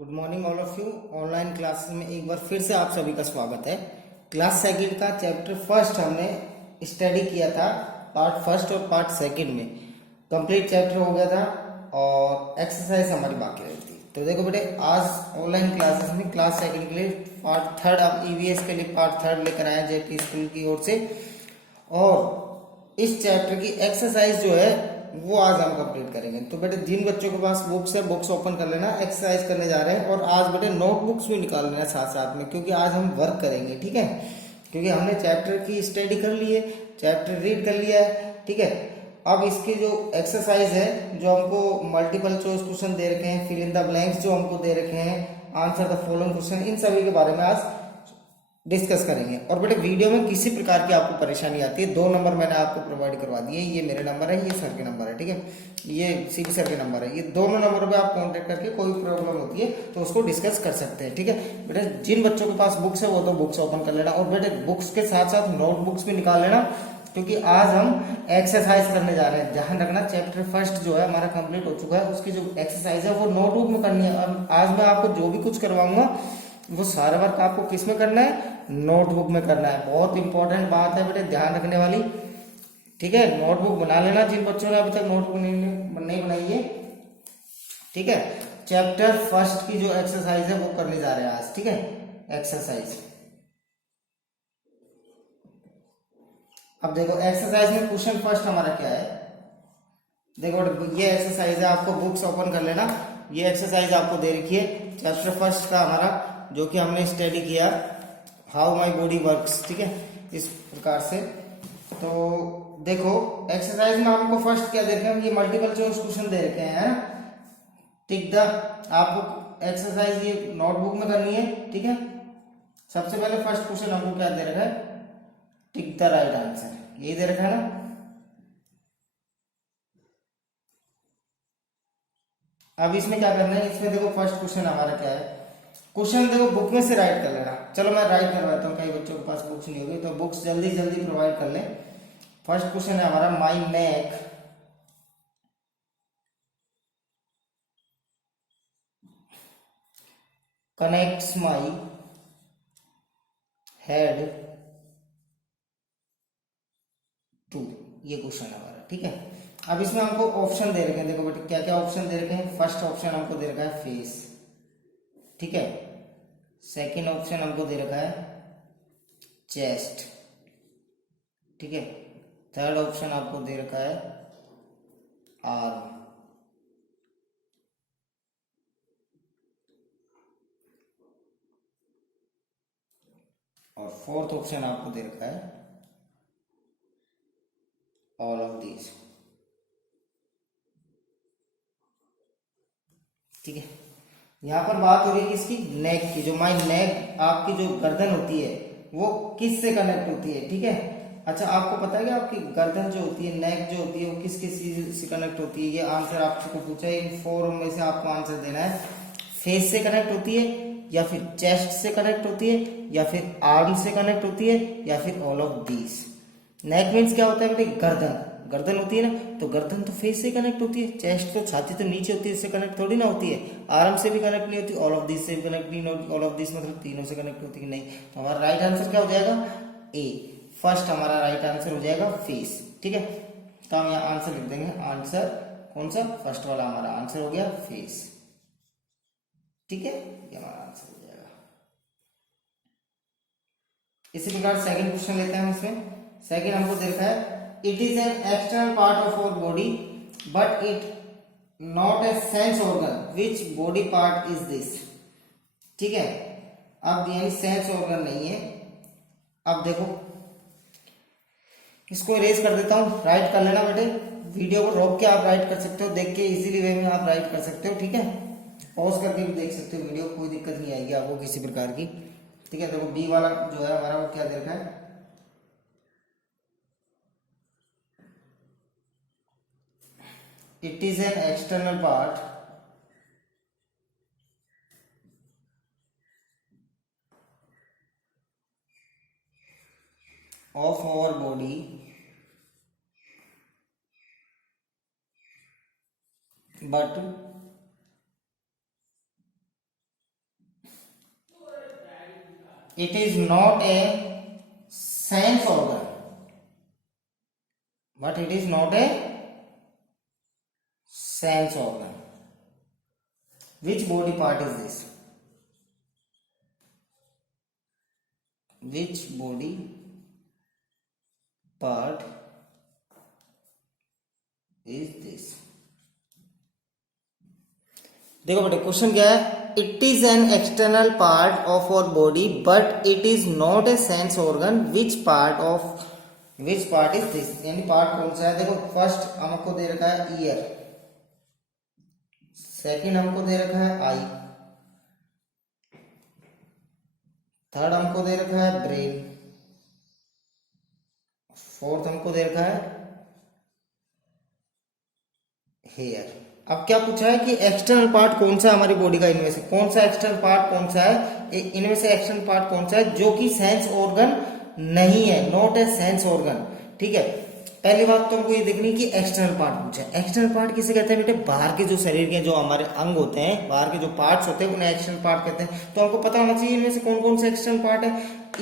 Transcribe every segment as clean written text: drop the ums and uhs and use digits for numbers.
Good morning all of you. Online class में एक बार फिर से आप सभी का स्वागत है। क्लास सेकंड का चैप्टर फर्स्ट हमने स्टडी किया था पार्ट फर्स्ट और पार्ट सेकंड में। कंप्लीट चैप्टर हो गया था और एक्सरसाइज हमारी बाकी रही थी। तो देखो बेटे, आज ऑनलाइन क्लासेस में क्लास सेकंड के लिए पार्ट थर्ड, अब ईवीएस के लिए पार्ट थर्ड लेकर आए जेपी स्कूल की ओर से। और इस चैप्टर की एक्सरसाइज जो है वो आज हम कंप्लीट करेंगे। तो बेटे जिन बच्चों के पास बुक्स है, बुक्स ओपन कर लेना, एक्सरसाइज करने जा रहे हैं। और आज बेटे नोटबुक्स भी निकाल लेना साथ साथ में, क्योंकि आज हम वर्क करेंगे, ठीक है। क्योंकि हमने चैप्टर की स्टडी कर ली है, चैप्टर रीड कर लिया है, ठीक है। अब इसकी जो एक्सरसाइज है, जो हमको मल्टीपल चॉइस क्वेश्चन दे रखे हैं, फिल इन द ब्लैंक्स जो हमको दे रखे हैं, आंसर द फॉलोइंग क्वेश्चन, इन सभी के बारे में आज डिस्कस करेंगे। और बेटे वीडियो में किसी प्रकार की आपको परेशानी आती है, 2 नंबर मैंने आपको प्रोवाइड करवा दिए। ये मेरे नंबर है, ये सर के नंबर है, ठीक है। ये सीबी सर के नंबर है। ये दोनों नंबर पे आप कांटेक्ट करके कोई प्रॉब्लम होती है तो उसको डिस्कस कर सकते हैं, ठीक है। बेटे जिन बच्चों के पास बुक्स है वो तो बुक्स ओपन कर लेना, और बेटे बुक्स के साथ साथ नोटबुक्स भी निकाल लेना, क्योंकि आज हम एक्सरसाइज करने जा रहे हैं। ध्यान रखना, चैप्टर फर्स्ट जो है हमारा कंप्लीट हो चुका है, उसकी जो एक्सरसाइज है वो नोटबुक में करनी है। आज मैं आपको जो भी कुछ करवाऊंगा वो सारा वर्क आपको किस में करना है, नोटबुक में करना है। बहुत इंपॉर्टेंट बात है बेटे, ध्यान रखने वाली, ठीक है। नोटबुक बना लेना जिन बच्चों ने अभी तक नोटबुक नहीं बनाई है, ठीक है। चैप्टर फर्स्ट की जो एक्सरसाइज है वो करने जा रहे हैं आज, ठीक है। एक्सरसाइज, अब देखो एक्सरसाइज में क्वेश्चन फर्स्ट हमारा क्या है। देखो ये एक्सरसाइज है, आपको बुक्स ओपन कर लेना। ये एक्सरसाइज आपको दे रखी है चैप्टर फर्स्ट का हमारा, जो कि हमने स्टडी किया, हाउ माई बॉडी वर्क्स, ठीक है, इस प्रकार से। तो देखो एक्सरसाइज में आपको फर्स्ट क्या दे रखे हैं, ये मल्टीपल चॉइस क्वेश्चन दे रखे हैं, है ना। टिक द, आपको एक्सरसाइज ये नोटबुक में करनी है, ठीक है। सबसे पहले फर्स्ट क्वेश्चन हमको क्या दे रखा है, टिक द राइट आंसर, यही दे रखा है ना। अब इसमें क्या करना है, इसमें देखो फर्स्ट क्वेश्चन हमारा क्या है। क्वेश्चन देखो बुक में से राइट कर लेना। चलो मैं राइट करवाता हूँ, कई बच्चों के पास बुक्स नहीं होगी तो बुक्स जल्दी जल्दी प्रोवाइड कर ले। फर्स्ट क्वेश्चन है हमारा, माई नेक कनेक्ट्स माई हेड टू, ये क्वेश्चन है हमारा, ठीक है। अब इसमें हमको ऑप्शन दे रखे हैं, देखो बेटे क्या क्या ऑप्शन दे रखे हैं। फर्स्ट ऑप्शन हमको दे रखा है फेस, ठीक है। सेकंड ऑप्शन हमको दे रखा है चेस्ट, ठीक है। थर्ड ऑप्शन आपको दे रखा है आर्म, और फोर्थ ऑप्शन आपको दे रखा है ऑल ऑफ दीज, ठीक है। यहां पर बात हो रही है किसकी, नेक की। जो माई नेक, आपकी जो गर्दन होती है वो किस से कनेक्ट होती है, ठीक है। अच्छा आपको पता है कि आपकी गर्दन जो होती है, नेक जो होती है, वो किस किस चीज से कनेक्ट होती है। ये आंसर आपको पूछा है, इन 4 में से आपको आंसर देना है। फेस से कनेक्ट होती है, या फिर चेस्ट से कनेक्ट होती है, या फिर आर्म से कनेक्ट होती है, या फिर all of these. Neck means क्या होता है बेटे, गर्दन, गर्दन होती है ना, तो गर्दन तो फेस से कनेक्ट होती है। चेस्ट तो छाती तो नीचे होती है, इससे कनेक्ट थोड़ी ना होती है। आर्म से भी कनेक्ट नहीं होती, ऑल ऑफ दिस से भी कनेक्ट नहीं होती। ऑल ऑफ दिस मतलब तीनों से कनेक्ट होती है नहीं। तो हमारा राइट आंसर क्या हो जाएगा, ए। फर्स्ट हमारा राइट आंसर हो जाएगा फेस, ठीक है। तो हम यहाँ आंसर लिख देंगे, आंसर कौन सा, फर्स्ट वाला हमारा आंसर हो गया फेस, ठीक है। ये हमारा आंसर हो जाएगा। इसी प्रकार सेकंड क्वेश्चन लेते हैं हम। इसमें सेकंड हमको देखा है, it is an external part of our body but it not a sense organ, which body part is this, ठीक है। अब यानी सेंस ऑर्गन नहीं है। अब देखो इसको इरेज कर देता हूं, राइट कर लेना बेटे। वीडियो को रोक के आप राइट कर सकते हो, देख के इजीली वे में आप राइट कर सकते हो, ठीक है। पॉज करके भी देख सकते हो वीडियो, कोई दिक्कत नहीं आएगी आपको किसी प्रकार की, ठीक है। देखो बी वाला जो है हमारा, वो क्या दे रखा है, it is an external part of our body but it is not a sense organ, but it is not a sense organ. Which body part is this? Which body part is this? देखो बेटे question क्या है. It is an external part of our body but it is not a sense organ. Which part is this, यानी part कौन सा है. देखो first हमको दे रखा है ईयर, सेकंड हमको दे रखा है आई, थर्ड हमको दे रखा है ब्रेन, फोर्थ हमको दे रखा है हेयर. अब क्या पूछा है कि एक्सटर्नल पार्ट कौन सा हमारी बॉडी का, इनमें से कौन सा एक्सटर्नल पार्ट कौन सा है, इनमें से एक्सटर्नल पार्ट कौन सा है जो कि सेंस ऑर्गन नहीं है, नॉट ए सेंस ऑर्गन. ठीक है, पहली बात तो हमको ये देखनी कि एक्सटर्नल पार्ट पूछा है. एक्सटर्नल पार्ट किसे कहते हैं बेटे, बाहर के जो शरीर के जो हमारे अंग होते हैं, बाहर के जो पार्ट्स होते हैं उन्हें एक्सटर्नल पार्ट कहते हैं. तो हमको पता होना चाहिए इनमें से कौन कौन से एक्सटर्नल पार्ट है.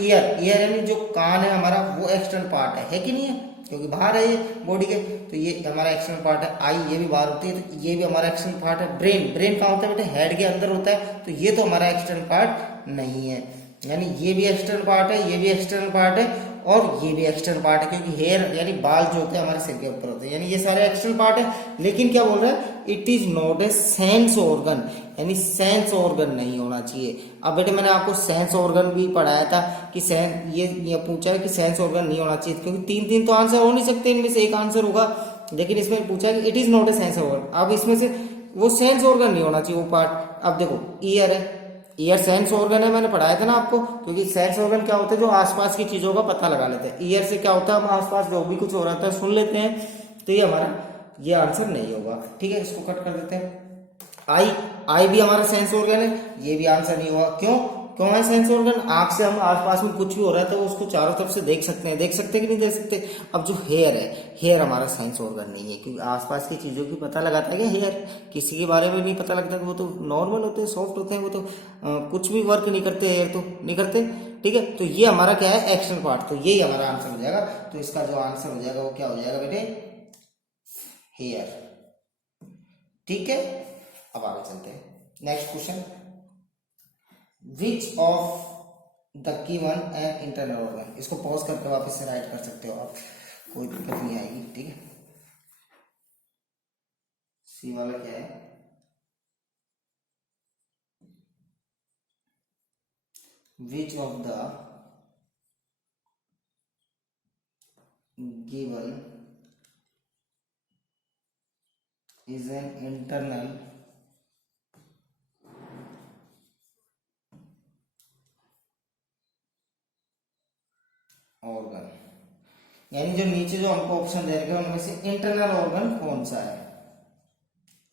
ईयर यानी जो कान है हमारा वो एक्सटर्नल पार्ट है कि नहीं है, क्योंकि बाहर है ये बॉडी के, तो ये हमारा एक्सटर्नल पार्ट है. आई ये भी बाहर होती है, तो ये भी हमारा एक्सटर्नल पार्ट है. ब्रेन कहाँ होता है बेटे, हेड के अंदर होता है, तो ये तो हमारा एक्सटर्नल पार्ट नहीं है. यानी ये भी एक्सटर्नल पार्ट है, ये भी एक्सटर्नल पार्ट है और ये भी एक्सटर्नल पार्ट है, क्योंकि हेयर यानी बाल जो होते हैं हमारे सिर के ऊपर होते हैं, यानी ये सारे एक्सटर्नल पार्ट है. लेकिन क्या बोल रहा है, it is not a sense organ, यानी सेंस ऑर्गन नहीं होना चाहिए. अब बेटे मैंने आपको सेंस ऑर्गन भी पढ़ाया था कि ये पूछा है कि सेंस ऑर्गन नहीं होना चाहिए, क्योंकि तीन तो आंसर हो नहीं सकते, इनमें से एक आंसर होगा. लेकिन इसमें पूछा है कि it is not a sense organ. अब इसमें से वो सेंस ऑर्गन नहीं होना चाहिए वो पार्ट. अब देखो ईयर है, ईयर सेंस ऑर्गन है, मैंने पढ़ाया था ना आपको, क्योंकि सेंस ऑर्गन क्या होता है, जो आसपास की चीजों का पता लगा लेते हैं. ईयर से क्या होता है, हम आसपास जो भी कुछ हो रहा था सुन लेते हैं. तो ये हमारा ये आंसर नहीं होगा. ठीक है, इसको कट कर देते हैं. आई भी हमारा सेंस ऑर्गन है, ये भी आंसर नहीं होगा. क्यों है सेंस ऑर्गन, आंख से हम आसपास में कुछ भी हो रहा है तो उसको चारों तरफ से देख सकते हैं कि नहीं देख सकते. अब जो हेयर है, हेयर हमारा सेंस ऑर्गन नहीं है, क्योंकि आसपास की चीजों की पता लगाता है क्या हेयर, किसी के बारे में नहीं पता लगता, कि वो तो नॉर्मल होते हैं, सॉफ्ट होते हैं, वो तो कुछ भी वर्क नहीं करते, हेयर तो नहीं करते. ठीक है, तो ये हमारा क्या है, एक्सटर्नल पार्ट, तो यही हमारा आंसर हो जाएगा. तो इसका जो आंसर हो जाएगा वो क्या हो जाएगा बेटे, हेयर. ठीक है, अब आगे चलते हैं. Next question, which of the given and internal organ. इसको पॉज करके वापस से राइट कर सकते हो आप, कोई दिक्कत नहीं आएगी. ठीक है, सी वाला क्या है, which of the given is an internal organ. यानी जो नीचे जो हमको ऑप्शन दे रखे हैं उनमें से इंटरनल ऑर्गन कौन सा है.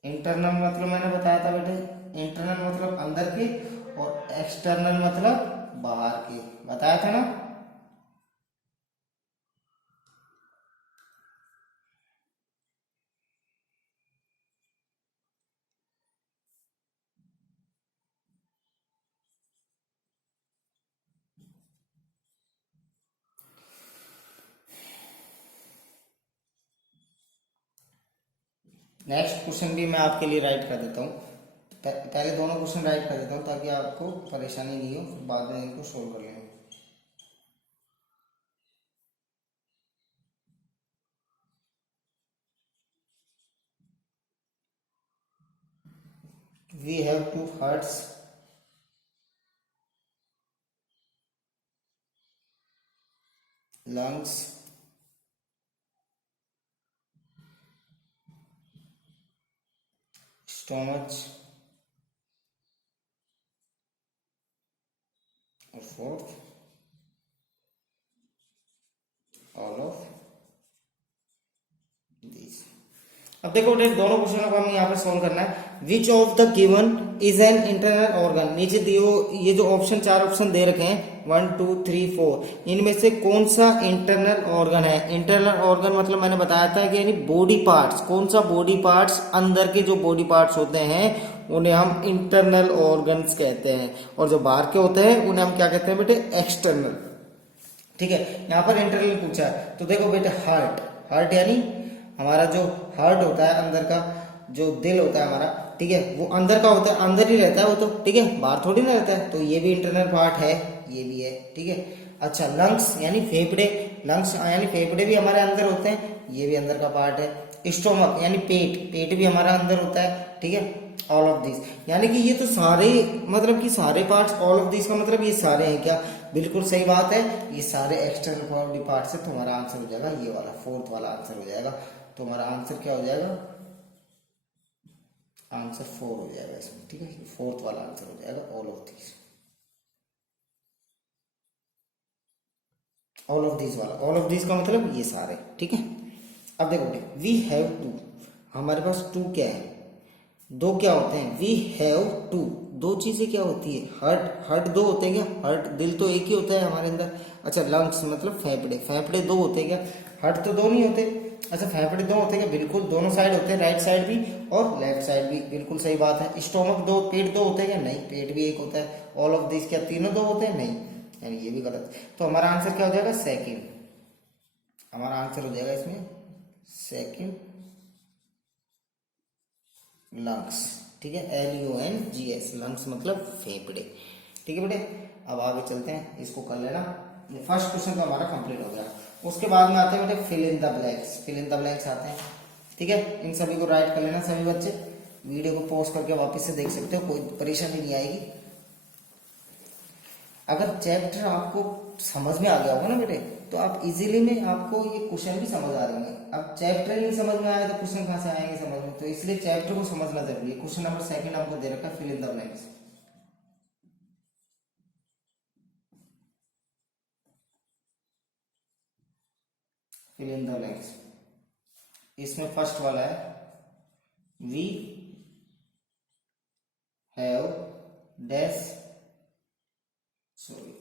इंटरनल मतलब मैंने बताया था बेटे, इंटरनल मतलब अंदर के और एक्सटर्नल मतलब बाहर के, बताया था ना. नेक्स्ट क्वेश्चन भी मैं आपके लिए राइट कर देता हूँ. पहले दोनों क्वेश्चन राइट कर देता हूँ ताकि आपको परेशानी नहीं हो, फिर बाद में इनको सोल्व कर लेंगे. We have 2 hearts, lungs, stomach और fourth all of these. अब देखो दोनों क्वेश्चनों को हमें यहाँ पे सॉल्व करना है. Which of the given is an internal organ. नीचे दियो ये जो ऑप्शन 4 ऑप्शन दे रखे हैं 1 2 3 4, इनमें से कौन सा इंटरनल ऑर्गन है. इंटरनल ऑर्गन मतलब मैंने बताया था कि यानी बॉडी पार्ट्स, कौन सा बॉडी पार्ट्स, अंदर के जो बॉडी पार्ट्स होते हैं उन्हें हम इंटरनल ऑर्गन्स कहते हैं, और जो बाहर के होते हैं उन्हें हम क्या कहते हैं बेटे, एक्सटर्नल। ठीक है, यहाँ पर इंटरनल पूछा है तो देखो बेटे, हार्ट, हार्ट यानी हमारा जो हार्ट होता है अंदर का, जो दिल होता है हमारा, ठीक है, वो अंदर का होता है, अंदर ही रहता है वो तो, ठीक है, बाहर थोड़ी ना रहता है, तो ये भी इंटरनल पार्ट है, ये भी है, ठीक है। अच्छा, लंग्स यानी फेफड़े, लंग्स यानी फेफड़े भी हमारे अंदर होते हैं, ये भी अंदर का पार्ट है। स्टोमक यानी पेट, पेट भी हमारा अंदर होता है, ठीक है। ऑल ऑफ दिस यानी कि ये तो सारे, मतलब कि सारे पार्ट्स, ऑल ऑफ दिस का मतलब ये सारे हैं क्या, बिल्कुल सही बात है, ये सारे एक्सटर्नल बॉडी पार्ट से। तुम्हारा आंसर हो जाएगा ये वाला, फोर्थ वाला आंसर हो जाएगा। तुम्हारा आंसर क्या हो जाएगा, आंसर 4 हो जाएगा इसमें, ठीक है, फोर्थ वाला आंसर हो जाएगा, all of this, all of this वाला। ऑल ऑफ दिस का मतलब ये सारे, ठीक है। अब देखो बेटे, वी हैव टू, हमारे पास टू क्या है, दो क्या होते हैं, वी हैव टू, दो चीजें क्या होती है, हार्ट, हार्ट दो होते हैं क्या, हार्ट, दिल तो एक ही होता है हमारे अंदर। अच्छा, लंग्स मतलब फेफड़े, फेफड़े दो होते हैं क्या, हार्ट तो दो नहीं होते। अच्छा, फेफड़े दो होते हैं क्या, बिल्कुल, दोनों साइड होते हैं, राइट साइड भी और लेफ्ट साइड भी, बिल्कुल सही बात है। स्टोमक दो, पेट दो होते हैं क्या, नहीं, पेट भी एक होता है। ऑल ऑफ दिस क्या तीनों दो होते हैं, नहीं, यानी ये भी गलत। तो हमारा आंसर क्या हो जाएगा, सेकंड, हमारा आंसर हो जाएगा इसमें सेकंड, लंग्स, ठीक है, LUNGS, लंग्स मतलब फेफड़े, ठीक है बेटे। अब आगे चलते हैं, इसको कर लेना, फर्स्ट क्वेश्चन तो हमारा कंप्लीट हो गया। उसके बाद में आते हैं बेटे fill in the blanks, fill in the blanks आते हैं, ठीक है। इन सभी को राइट कर लेना सभी बच्चे, वीडियो को पॉज करके वापस से देख सकते हो, कोई परेशानी नहीं आएगी। अगर चैप्टर आपको समझ में आ गया होगा ना बेटे, तो आप इजीली में आपको ये क्वेश्चन भी समझ आ जाएंगे। अब चैप्टर नहीं समझ में आया तो क्वेश्चन कहाँ से आएंगे समझ में, तो इसलिए चैप्टर को समझना जरूरी है। क्वेश्चन नंबर सेकंड आपको दे रखा है, fill in the blanks. Fill in the blanks, इसमें फर्स्ट वाला है, we have dash, sorry,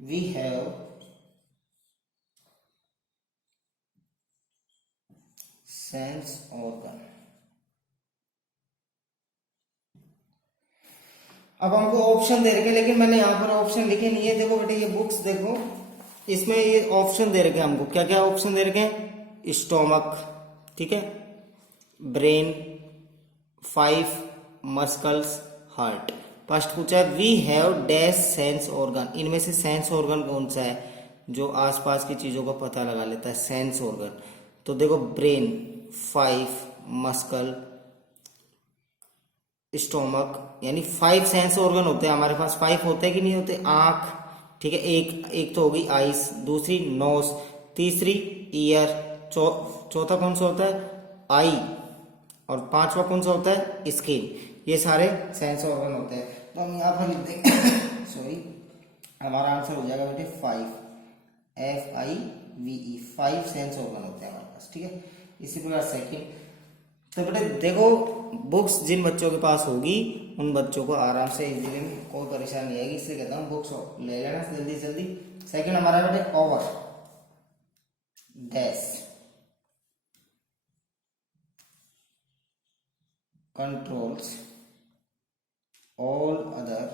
we have sense organ. अब हमको ऑप्शन दे रखे, लेकिन मैंने यहाँ पर ऑप्शन लिखे नहीं है, देखो बेटे ये बुक्स देखो, इसमें ये ऑप्शन दे रखे हैं हमको, क्या क्या ऑप्शन दे रखे हैं, स्टोमक, ठीक है, ब्रेन, 5 मस्कल्स, हार्ट। फर्स्ट पूछा है we have dash sense organ, इनमें से सेंस ऑर्गन कौन सा है जो आसपास की चीजों का पता लगा लेता है, सेंस ऑर्गन। तो देखो ब्रेन, 5 मस्कल, स्टोमक, यानी 5 सेंस ऑर्गन होते हैं हमारे पास। 5 होते हैं कि नहीं होते, आंख, ठीक है, एक एक तो होगी आईज, दूसरी नोज, तीसरी ईयर, चौथा कौन सा होता है, आई, और पांचवा कौन सा होता है, स्किन। ये सारे सेंस ऑर्गन होते हैं। तो हम यहाँ पर लिख देंगे सॉरी, हमारा आंसर हो जाएगा बेटे 5, FIVE, 5 सेंस ऑर्गन होते हैं हमारे पास, ठीक है। इसी प्रकार सेकंड, तो बेटे देखो, बुक्स जिन बच्चों के पास होगी उन बच्चों को आराम से इजीली में कोई परेशानी नहीं आएगी, इसलिए कहता हूँ बुक्स ले लेना जल्दी जल्दी। सेकंड हमारा बेटे over dash controls all other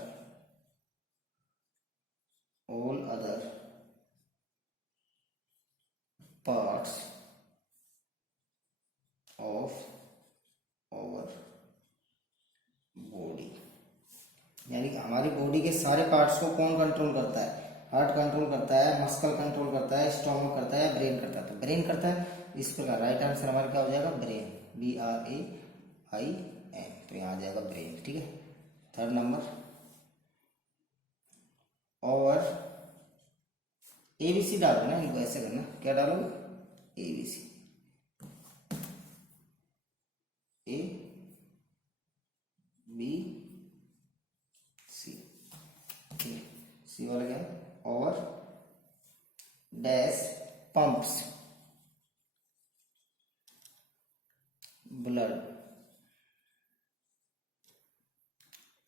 parts of our body, यानी कि हमारी बॉडी के सारे पार्ट्स को कौन कंट्रोल करता है, हार्ट कंट्रोल करता है, मस्कल कंट्रोल करता है, स्टोमक करता है, ब्रेन करता है। तो ब्रेन करता है, इस प्रकार राइट आंसर हमारा क्या हो जाएगा, ब्रेन, BRAIN, तो यहाँ आ जाएगा ब्रेन, ठीक है। थर्ड नंबर, और ABC डालो ना, इनको ऐसे करना, क्या डालोगे, ABC, ABC, सी वाला क्या है, और dash pumps blood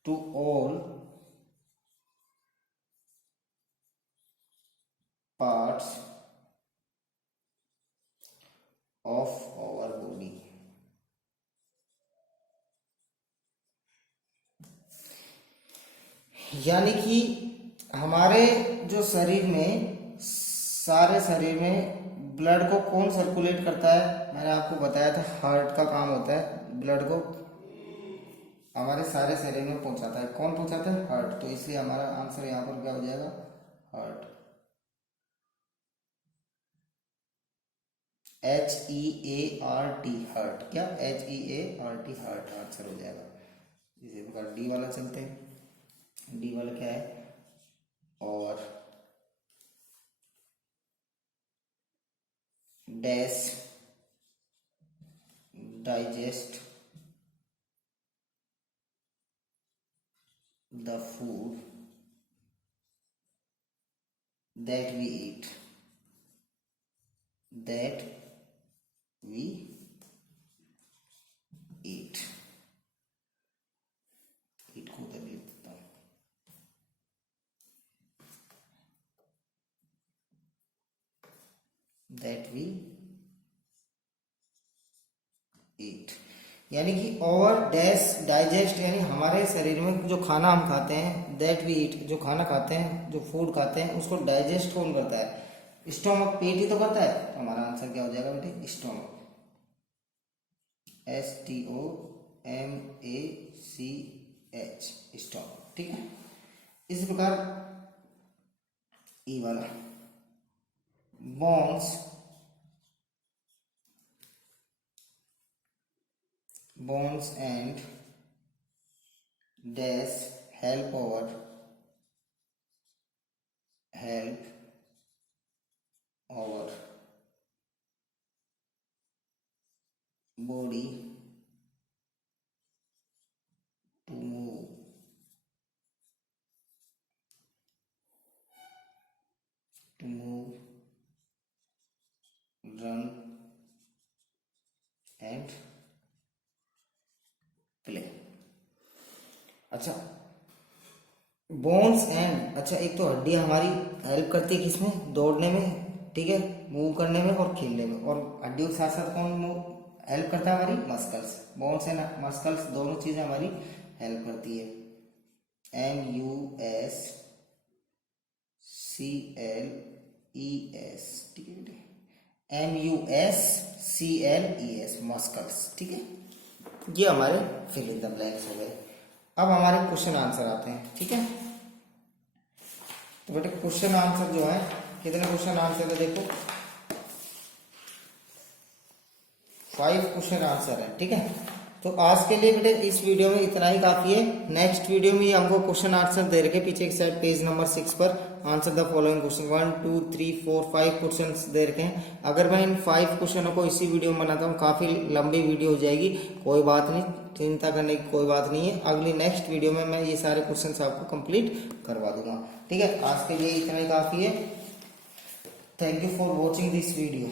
to all parts of our body, यानी कि हमारे जो शरीर में, सारे शरीर में ब्लड को कौन सर्कुलेट करता है? मैंने आपको बताया था हार्ट का काम होता है ब्लड को हमारे सारे शरीर में पहुंचाता है। कौन पहुंचाता है? हार्ट। तो इसलिए हमारा आंसर यहाँ पर क्या हो जाएगा? हार्ट। HEART heart. क्या? HEART हार्ट आंसर हो जाएगा। इसी प्रकार डी वाला चलते हैं। डी वाला क्या है? और dash digest the food that we eat, that we eat को उधर लिख देता हूँ। that we eat यानी कि और डैश डाइजेस्ट यानी हमारे शरीर में जो खाना हम खाते हैं, दैट वी ईट जो खाना खाते हैं, जो फूड खाते हैं, उसको डाइजेस्ट कौन करता है? स्टोमक। पेट ही तो करता है। तो हमारा आंसर क्या हो जाएगा बेटे? स्टोमक। STOMACH stomach. ठीक है। इस प्रकार ई वाला bones and dash help our body to move run and play. अच्छा, बोन्स एंड, अच्छा एक तो हड्डियां हमारी हेल्प करती है किसमें? दौड़ने में, ठीक है, मूव करने में और खेलने में। और हड्डियों के साथ साथ कौन हेल्प करता है? हमारी मस्कल्स। बोन्स एंड मस्कल्स दोनों चीजें हमारी हेल्प करती है। MUSCLES, ठीक है बेटे, MUSCLES मस्कल्स। ठीक है, ये हमारे फिल इन द ब्लैंक्स हो गए। अब हमारे क्वेश्चन आंसर आते हैं। ठीक है, तो बेटे क्वेश्चन आंसर जो है, कितने क्वेश्चन आंसर है? देखो 5 क्वेश्चन आंसर है। ठीक है, तो आज के लिए बेटे इस वीडियो में इतना ही काफी है। नेक्स्ट वीडियो में हमको क्वेश्चन आंसर दे रखे पीछे की साइड पेज नंबर 6 पर। Answer the following question 1 2 3 4 5 question दे रखे हैं। अगर मैं इन 5 क्वेश्चनों को इसी वीडियो में बनाता हूँ, काफी लंबी वीडियो हो जाएगी। कोई बात नहीं, चिंता करने की कोई बात नहीं है। अगली नेक्स्ट वीडियो में मैं ये सारे क्वेश्चन आपको कंप्लीट करवा दूंगा। ठीक है, आज के लिए इतना ही काफी है। Thank you for watching this video.